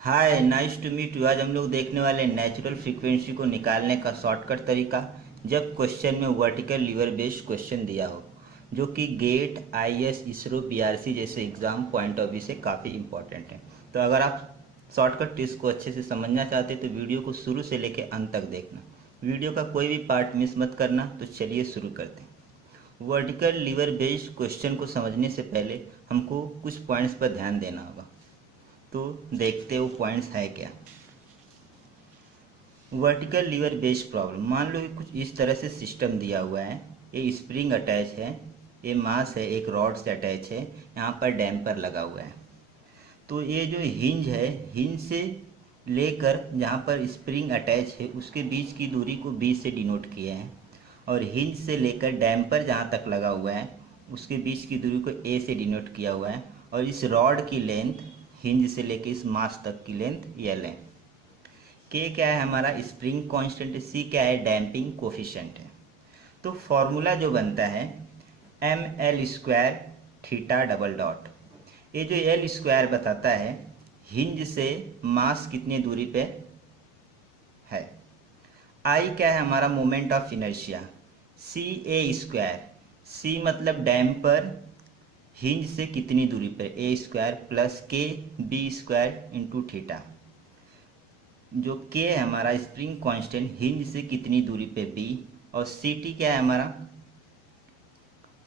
Hi, nice to meet you. आज हम लोग देखने वाले हैं नेचुरल फ्रीक्वेंसी को निकालने का शॉर्टकट तरीका। जब क्वेश्चन में वर्टिकल लीवर बेस्ड क्वेश्चन दिया हो, जो कि गेट, आईएएस, इसरो, बीआरसी जैसे एग्जाम पॉइंट ऑफ व्यू से काफ़ी इंपॉर्टेंट है। तो अगर आप शॉर्टकट ट्रिक्स को अच्छे से समझना चाहते हैं तो वीडियो को शुरू से लेकर अंत तक देखना। वीडियो का कोई भी पार्ट मिस मत करना। तो चलिए शुरू करते हैं। वर्टिकल लीवर बेस्ड क्वेश्चन को समझने से पहले हमको कुछ पॉइंट्स पर ध्यान देना होगा। तो देखते हो पॉइंट्स है क्या। वर्टिकल लीवर बेस्ड प्रॉब्लम, मान लो कि कुछ इस तरह से सिस्टम दिया हुआ है। ये स्प्रिंग अटैच है, ये मास है, एक रॉड से अटैच है, यहाँ पर डैम्पर लगा हुआ है। तो ये जो हिंज है, हिंज से लेकर जहाँ पर स्प्रिंग अटैच है उसके बीच की दूरी को बी से डिनोट किया है, और हिंज से लेकर डैम्पर जहाँ तक लगा हुआ है उसके बीच की दूरी को ए से डिनोट किया हुआ है। और इस रॉड की लेंथ, हिंज से लेकर इस मास तक की लेंथ एल है। के क्या है हमारा, स्प्रिंग कांस्टेंट है। सी क्या है, डैम्पिंग कोफिशिएंट है। तो फॉर्मूला जो बनता है M L square theta double dot. ये जो एल स्क्वायर बताता है हिंज से मास कितनी दूरी पे है। आई क्या है हमारा, moment of inertia. C A square, C मतलब डैम्पर हिंज से कितनी दूरी पर, ए स्क्वायर प्लस के बी स्क्वायर इंटू थीटा। जो के है हमारा स्प्रिंग कांस्टेंट हिंज से कितनी दूरी पे बी, और सी टी क्या है हमारा,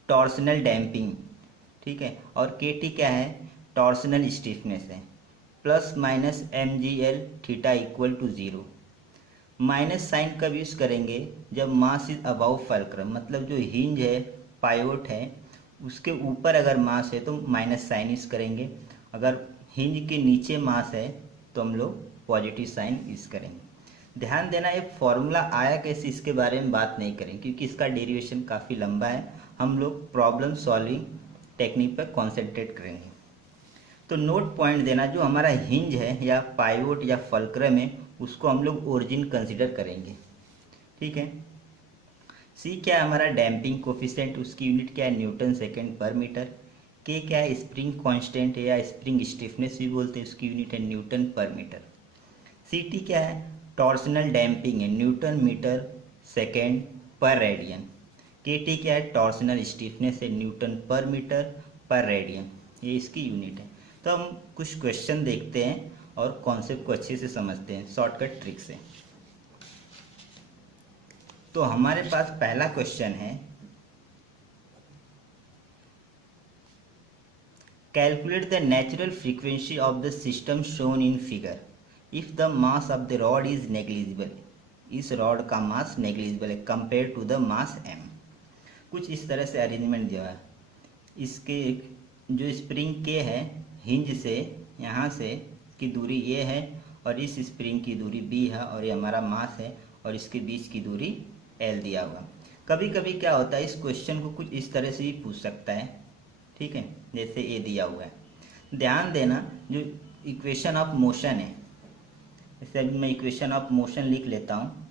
टॉर्सनल डैम्पिंग, ठीक है। और के टी क्या है, टॉर्सनल स्टिफनेस है। Plus minus M G L theta equal to zero. Minus sign कब यूज़ करेंगे, जब मास इज अबाउ फल्क्रम, मतलब जो हिंज है, पाइवोट है, उसके ऊपर अगर मास है तो माइनस साइन यूज़ करेंगे। अगर हिंज के नीचे मास है तो हम लोग पॉजिटिव साइन यूज़ करेंगे। ध्यान देना, ये फॉर्मूला आया कैसे इसके बारे में बात नहीं करें क्योंकि इसका डेरिवेशन काफ़ी लंबा है। हम लोग प्रॉब्लम सॉल्विंग टेक्निक पर कॉन्सेंट्रेट करेंगे। तो नोट पॉइंट देना, जो हमारा हिंज है या पाइवोट या फल्क्रम है उसको हम लोग ओरिजिन कंसिडर करेंगे, ठीक है। सी क्या है हमारा, डैम्पिंग कोफिशिएंट, उसकी यूनिट क्या है, न्यूटन सेकेंड पर मीटर। के क्या है, स्प्रिंग कांस्टेंट है या स्प्रिंग स्टिफनेस भी बोलते हैं, उसकी यूनिट है न्यूटन पर मीटर। सी टी क्या है, टॉर्सनल डैम्पिंग है, न्यूटन मीटर सेकेंड पर रेडियन। के टी क्या है, टॉर्सनल स्टिफनेस है, न्यूटन पर मीटर पर रेडियन, ये इसकी यूनिट है। तो हम कुछ क्वेश्चन देखते हैं और कॉन्सेप्ट को अच्छे से समझते हैं शॉर्टकट ट्रिक से। तो हमारे पास पहला क्वेश्चन है, calculate the natural frequency of the system shown in figure if the mass of the rod is negligible. इस रॉड का मास नेग्लिजिबल है compare to the mass m. कुछ इस तरह से अरेंजमेंट दिया है। इसके जो स्प्रिंग के है, हिंज से यहाँ से की दूरी ये है, और इस स्प्रिंग की दूरी बी है, और ये हमारा मास है, और इसके बीच की दूरी एल दिया हुआ। कभी कभी क्या होता है, इस क्वेश्चन को कुछ इस तरह से भी पूछ सकता है, ठीक है, जैसे ये दिया हुआ है। ध्यान देना, जो इक्वेशन ऑफ मोशन है, जैसे अभी मैं इक्वेशन ऑफ मोशन लिख लेता हूँ,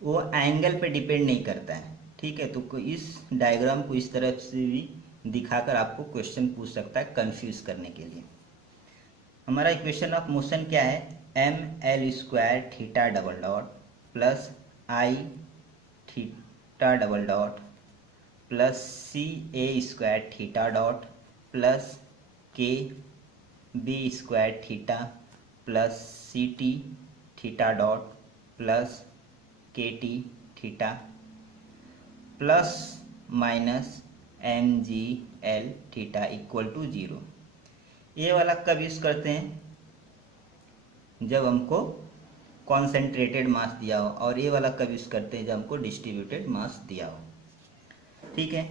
वो एंगल पे डिपेंड नहीं करता है, ठीक है। तो इस डायग्राम को इस तरह से भी दिखाकर आपको क्वेश्चन पूछ सकता है कंफ्यूज करने के लिए। हमारा इक्वेशन ऑफ मोशन क्या है, M L square theta double dot plus I theta double dot plus C A square theta dot plus के B square theta plus C T theta dot plus के T theta plus minus M G L theta equal to zero. ये वाला कब use करते हैं, जब हमको concentrated मास दिया हो, और ये वाला कब यूज़ करते हैं, जब हमको डिस्ट्रीब्यूटेड मास दिया हो, ठीक है।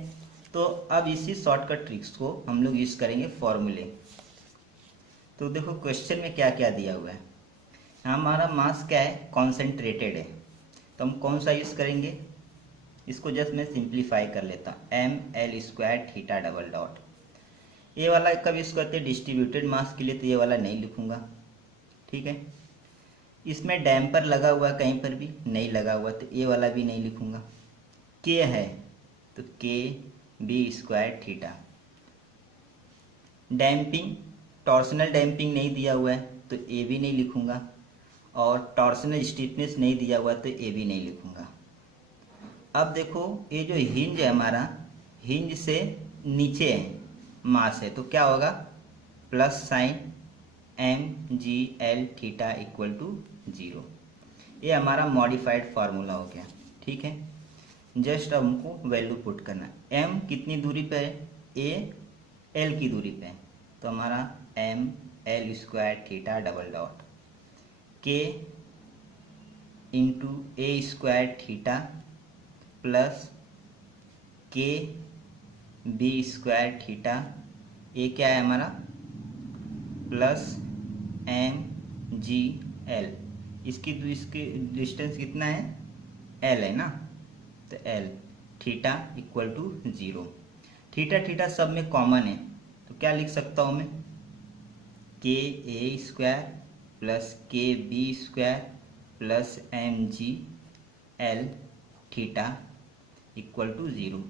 तो अब इसी शॉर्टकट ट्रिक्स को हम लोग यूज़ करेंगे फॉर्मूले। तो देखो क्वेश्चन में क्या क्या दिया हुआ है। हमारा मास क्या है, कॉन्सेंट्रेटेड है, तो हम कौन सा यूज़ करेंगे, इसको जस्ट मैं सिंप्लीफाई कर लेता हूँ, m L square theta double dot. ये वाला कब यूज़ करते हैं, डिस्ट्रीब्यूटेड मास के लिए, तो ये वाला नहीं लिखूँगा, ठीक है। इसमें डैम्पर लगा हुआ कहीं पर भी नहीं लगा हुआ, तो ये वाला भी नहीं लिखूँगा। के है तो k B square theta. Damping torsional damping नहीं दिया हुआ है तो ए भी नहीं लिखूँगा, और टॉर्सनल स्टिफनेस नहीं दिया हुआ तो ए भी नहीं लिखूँगा। अब देखो ये जो हिंज है हमारा, हिंज से नीचे है मास है, तो क्या होगा, plus sign m G L theta equal to 0। ये हमारा मॉडिफाइड फार्मूला हो गया। ठीक है, जस्ट अब हमको वैल्यू पुट करना है। एम कितनी दूरी पे है, ए एल की दूरी पे है, तो हमारा m L square theta double dot k into a square theta plus के बी स्क्वायर थीटा, ये क्या है हमारा, प्लस एम जी एल, इसकी डिस्टेंस कितना है, एल है ना, तो l theta equal to 0। Theta theta सब में कॉमन है, तो क्या लिख सकता हूँ मैं, के ए स्क्वायर प्लस के B square plus M G L theta equal to 0,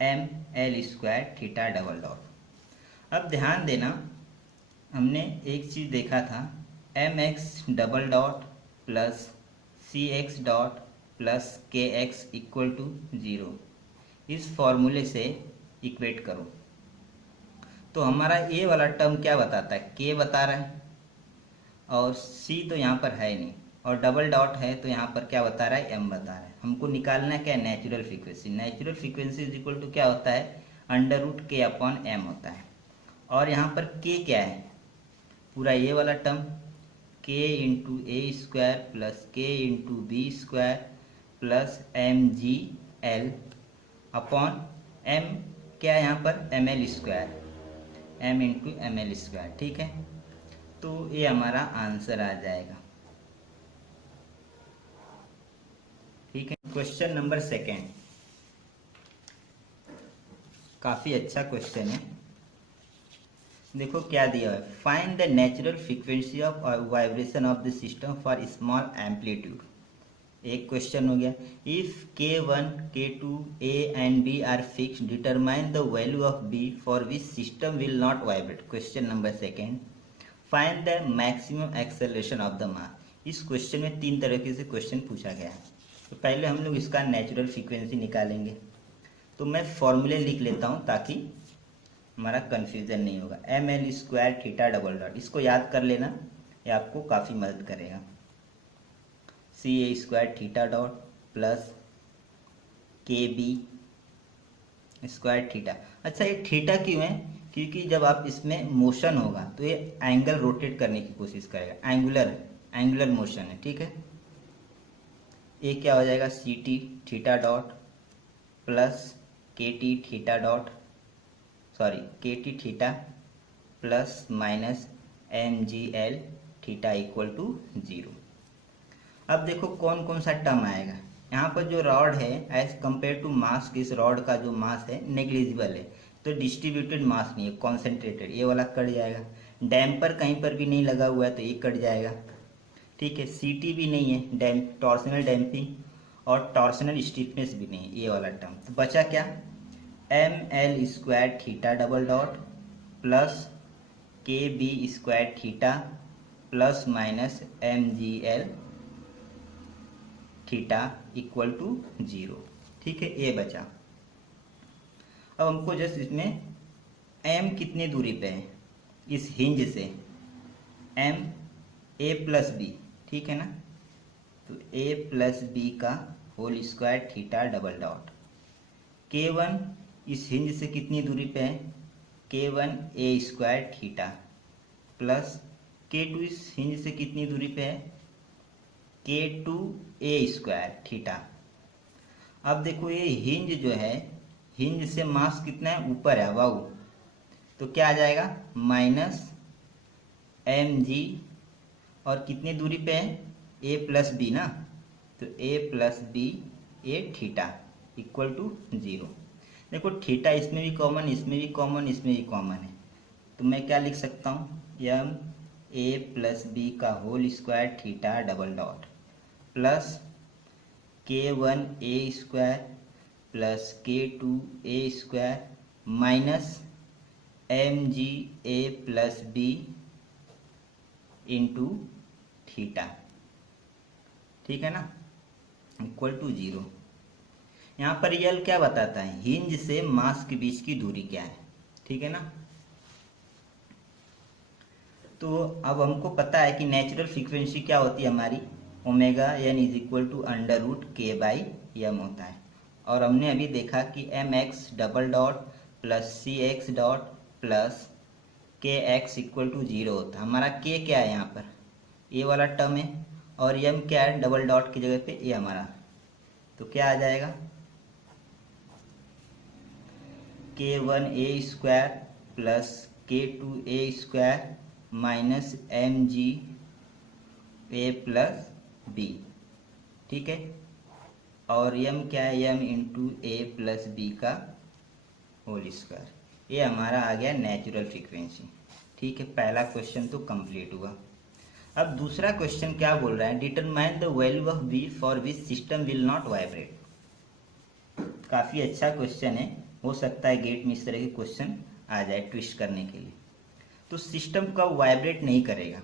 M L square theta double dot. अब ध्यान देना, हमने एक चीज़ देखा था, M X double dot plus C X dot plus K X equal to 0, इस फॉर्मूले से इक्वेट करो। तो हमारा ए वाला टर्म क्या बताता है, के बता रहा है, और सी तो यहाँ पर है नहीं, और डबल डॉट है तो यहाँ पर क्या बता रहा है, एम बता रहा है। हमको निकालना क्या है, natural frequency. Natural frequency is equal to क्या होता है, under root k upon m होता है। और यहाँ पर के क्या है, पूरा ये वाला term, k into a square plus k into b square plus M G l upon m क्या है यहाँ पर, m L square, m into m L square. ठीक है, तो ये हमारा आंसर आ जाएगा। ठीक है, क्वेश्चन नंबर 2 काफ़ी अच्छा क्वेश्चन है। देखो क्या दिया है, find the natural frequency of vibration of the system for small amplitude. एक क्वेश्चन हो गया, if k1 k2 a and b are fix, determine the value of b for which system will not vibrate. Question number 2, find the maximum acceleration of the mass. इस question में 3 तरीके से question पूछा गया है। तो पहले हम लोग इसका नेचुरल फ्रीक्वेंसी निकालेंगे, तो मैं फॉर्मूले लिख लेता हूँ ताकि हमारा कन्फ्यूज़न नहीं होगा। M L square theta double dot, इसको याद कर लेना, ये आपको काफ़ी मदद करेगा। सी ए स्क्वायर थीटा डॉट प्लस के बी स्क्वायर थीटा। अच्छा, ये थीटा क्यों है, क्योंकि जब आप इसमें मोशन होगा तो ये एंगल रोटेट करने की कोशिश करेगा, एंगुलर मोशन है। ठीक है, ये क्या हो जाएगा, c T theta dot plus के T theta dot, sorry k T theta plus minus M G L theta equal to 0। अब देखो कौन कौन सा टर्म आएगा। यहाँ पर जो रॉड है एज कंपेयर टू मास, इस रॉड का जो मास है नेग्लिजिबल है, तो डिस्ट्रीब्यूटेड मास नहीं है, कॉन्सेंट्रेटेड, ये वाला कट जाएगा। डैम्पर कहीं पर भी नहीं लगा हुआ है तो ये कट जाएगा। ठीक है, सीटी भी नहीं है, टॉर्सनल डैम्पिंग और टॉर्सनल स्टिफनेस भी नहीं है, ये वाला टर्म। तो बचा क्या, M L square theta double dot plus के B square theta plus minus M G L theta equal to 0। ठीक है, ये बचा। अब हमको जस्ट इसमें m कितनी दूरी पे है इस हिंज से, m a प्लस बी, ठीक है ना, तो a प्लस बी का whole square theta double dot. k1 इस हिंज से कितनी दूरी पे है, k1 a square theta plus k2 इस हिंज से कितनी दूरी पे है, k2 a स्क्वायर थीटा। अब देखो ये हिंज जो है, हिंज से मास कितना है, ऊपर है, वाउ, तो क्या आ जाएगा, माइनस एम जी, और कितनी दूरी पे है, a प्लस बी ना, तो a plus b a theta equal to 0। देखो थीटा इसमें भी कॉमन, इसमें भी कॉमन, इसमें भी कॉमन है, तो मैं क्या लिख सकता हूँ, एम a प्लस बी का whole square theta double dot plus k1 a square plus k2 a square minus M G A plus b into theta, ठीक है ना, इक्वल टू 0। यहाँ पर यल क्या बताता है, हिंज से मास के बीच की दूरी क्या है, ठीक है ना। तो अब हमको पता है कि नेचुरल फ्रीक्वेंसी क्या होती है हमारी, omega N is equal to under root K by M होता है। और हमने अभी देखा कि M X double dot plus C X dot plus K X equal to 0 होता है। हमारा के क्या है यहाँ पर, ए वाला टर्म है, और एम क्या है, डबल डॉट की जगह पे ए हमारा, तो क्या आ जाएगा, के वन ए स्क्वायर प्लस के टू ए स्क्वायर माइनस एम जी ए प्लस बी, ठीक है। और एम क्या है, एम इंटू ए प्लस बी का होल स्क्वायर। ये हमारा आ गया नेचुरल फ्रीक्वेंसी, ठीक है। पहला क्वेश्चन तो कंप्लीट हुआ। अब दूसरा क्वेश्चन क्या बोल रहा है, determine the value of b for which system will not vibrate. काफ़ी अच्छा क्वेश्चन है, हो सकता है गेट में इस तरह के क्वेश्चन आ जाए ट्विस्ट करने के लिए। तो सिस्टम कब वाइब्रेट नहीं करेगा,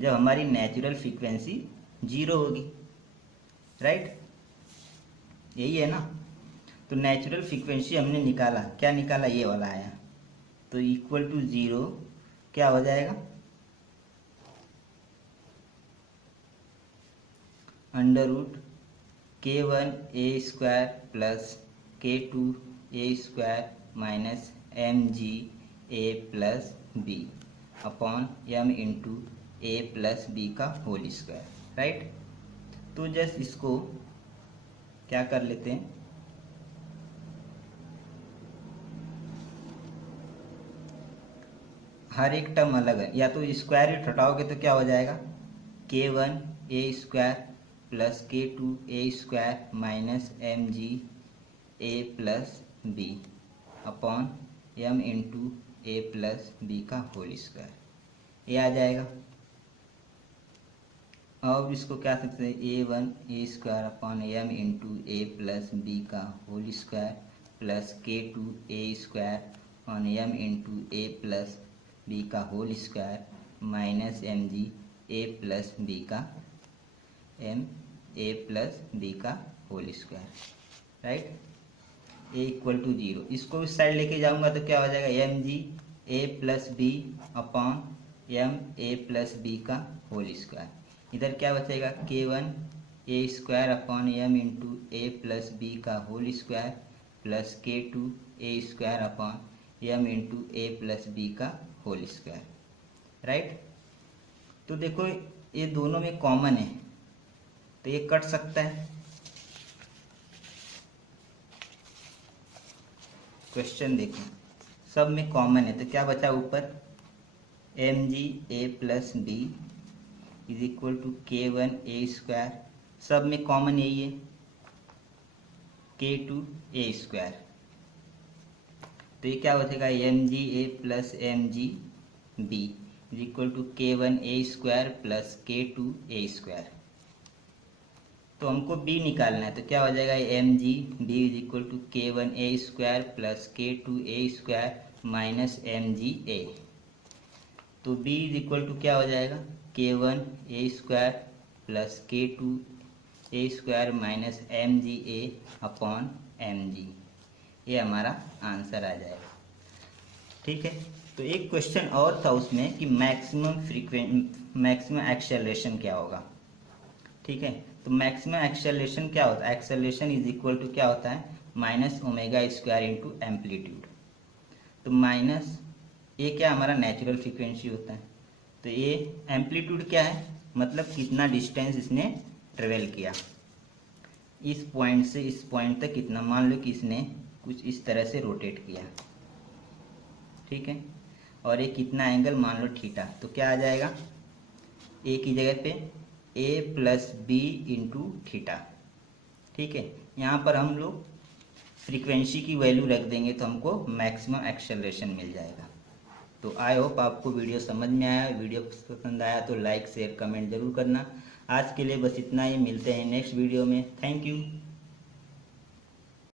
जब हमारी नेचुरल फ्रीक्वेंसी 0 होगी, राइट, यही है ना। तो नेचुरल फ्रीक्वेंसी हमने निकाला, क्या निकाला, ये वाला आया, तो इक्वल टू 0 क्या हो जाएगा, अंडर रूट के वन ए स्क्वायर प्लस के टू ए स्क्वायर माइनस एम जी ए plus B upon M into ए प्लस बी का होल स्क्वायर, राइट। तो जस्ट इसको क्या कर लेते हैं, हर एक टर्म अलग है, या तो स्क्वायर रूट हटाओगे तो क्या हो जाएगा, के वन ए स्क्वायर प्लस के टू ए स्क्वायर माइनस एम जी ए plus B upon M into ए प्लस बी का होल स्क्वायर, ये आ जाएगा। अब इसको क्या सकते हैं, A one A square upon M into A plus B का होल स्क्वायर प्लस के टू ए स्क्वायर अपॉन एम इंटू ए प्लस बी का whole square minus M G ए प्लस बी का एम ए प्लस बी का whole square, right, a equal to 0। इसको इस side लेके जाऊंगा तो क्या हो जाएगा, M G A plus B upon m a plus B का होल स्क्वायर। इधर क्या बचेगा, के वन ए स्क्वायर अपॉन एम इंटू ए प्लस बी का होल स्क्वायर प्लस के टू ए स्क्वायर अपॉन एम इंटू ए प्लस बी का होल स्क्वायर, राइट। तो देखो ये दोनों में कॉमन है, तो ये कट सकता है। क्वेश्चन देखो, सब में कॉमन है, तो क्या बचा ऊपर, m ji A plus b is equal to के वन ए स्क्वायर, सब में कॉमन यही है, के टू ए स्क्वायर, तो ये क्या बचेगा, M ji A plus M G B is equal to के वन ए स्क्वायर प्लस के टू ए स्क्वायर। तो हमको बी निकालना है, तो क्या हो जाएगा, M G B is equal to के वन ए स्क्वायर प्लस के two A square minus M G A. तो बी इज इक्वल टू क्या हो जाएगा, के वन ए स्क्वायर प्लस के टू ए स्क्वायर माइनस एम जी ए अपॉन एम जी, ये हमारा आंसर आ जाएगा, ठीक है। तो एक क्वेश्चन और था उसमें कि मैक्सिमम एक्सेलरेशन क्या होगा, ठीक है। तो मैक्सिमम एक्सेलरेशन क्या होता है, एक्सेलरेशन इज इक्वल टू क्या होता है, minus omega square into amplitude. तो माइनस ये क्या हमारा नेचुरल फ्रीक्वेंसी होता है, तो ये एम्पलीट्यूड क्या है, मतलब कितना डिस्टेंस इसने ट्रेवल किया, इस पॉइंट से इस पॉइंट तक कितना, मान लो कि इसने कुछ इस तरह से रोटेट किया, ठीक है, और ये कितना एंगल, मान लो थीटा, तो क्या आ जाएगा, ए की जगह पे ए प्लस बी इंटू थीटा, ठीक है। यहाँ पर हम लोग फ्रीक्वेंसी की वैल्यू रख देंगे तो हमको मैक्सिमम एक्सेलरेशन मिल जाएगा। तो आई होप आपको वीडियो समझ में आया, वीडियो पसंद आया तो लाइक शेयर कमेंट जरूर करना। आज के लिए बस इतना ही, मिलते हैं नेक्स्ट वीडियो में, थैंक यू।